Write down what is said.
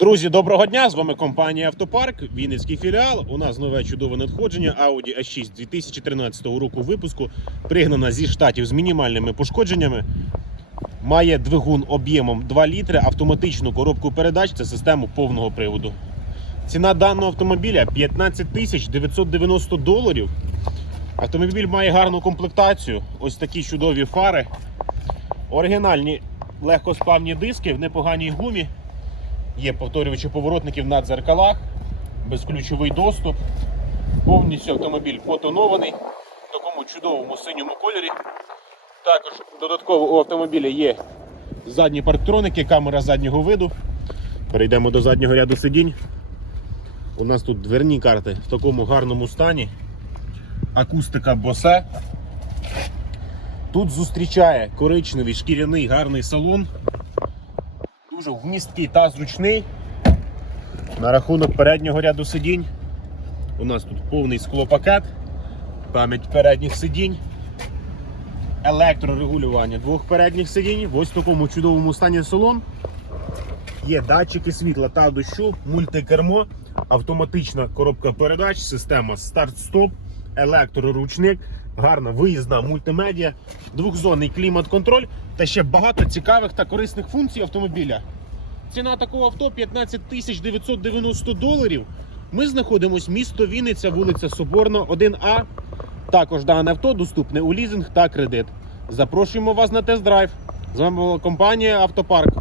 Друзі, доброго дня! З вами компанія Автопарк, Вінницький філіал. У нас нове чудове надходження Audi A6 2013 року випуску, пригнана зі штатів з мінімальними пошкодженнями. Має двигун об'ємом 2 літри, автоматичну коробку передач та систему повного приводу. Ціна даного автомобіля 15 тисяч 990 доларів. Автомобіль має гарну комплектацію, ось такі чудові фари, оригінальні легкосплавні диски в непоганій гумі. Є повторювачі поворотників на дзеркалах, безключовий доступ. Повністю автомобіль потонований в такому чудовому синьому кольорі. Також додатково у автомобіля є задні парктроники, камера заднього виду. Перейдемо до заднього ряду сидінь. У нас тут дверні карти в такому гарному стані. Акустика босе. Тут зустрічає коричневий шкіряний гарний салон дуже вмісткий та зручний. На рахунок переднього ряду сидінь. У нас тут повний склопакет, пам'ять передніх сидінь, електрорегулювання двох передніх сидінь. В ось такому чудовому стані салон. Є датчики світла та дощу, мультикермо, автоматична коробка передач, система старт-стоп, електроручник, гарна виїзна мультимедіа, двохзонний клімат-контроль та ще багато цікавих та корисних функцій автомобіля. Ціна такого авто 15 тисяч 990 доларів. Ми знаходимося місто Вінниця, вулиця Соборна, 1А. Також дане авто доступне у лізинг та кредит. Запрошуємо вас на тест-драйв. З вами була компанія Автопарк.